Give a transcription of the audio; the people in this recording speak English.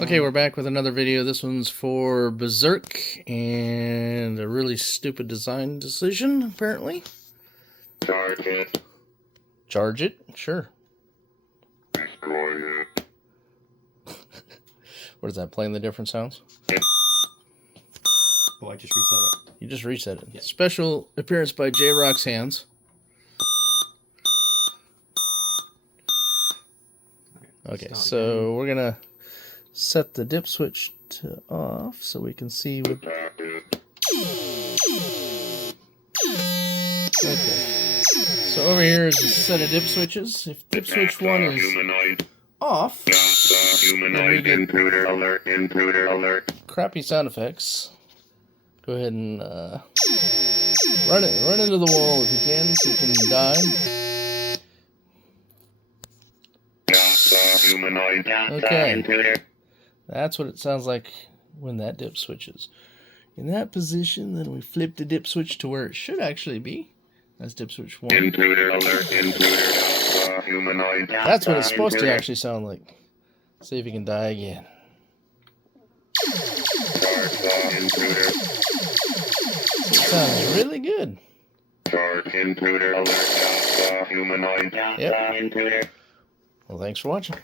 Okay, we're back with another video. This one's for Berzerk and a really stupid design decision, apparently. Charge it. Charge it? Sure. Destroy it. What is that, playing the different sounds? Oh, I just reset it. You just reset it. Yeah. Special appearance by J-Rock's hands. Okay, so we're going to set the dip switch to off so we can see what... Okay. So over here is a set of dip switches. If dip switch 1 is off, then we get intruder alert. crappy sound effects. Go ahead and run into the wall if you can, so you can die. Okay, that's what it sounds like when that dip switches. In that position, then we flip the dip switch to where it should actually be. That's dip switch 1. Intruder alert, humanoid. That's what it's supposed to actually sound like. See if you can die again. It sounds really good. Charge intruder alert, humanoid. Yep. Well, thanks for watching.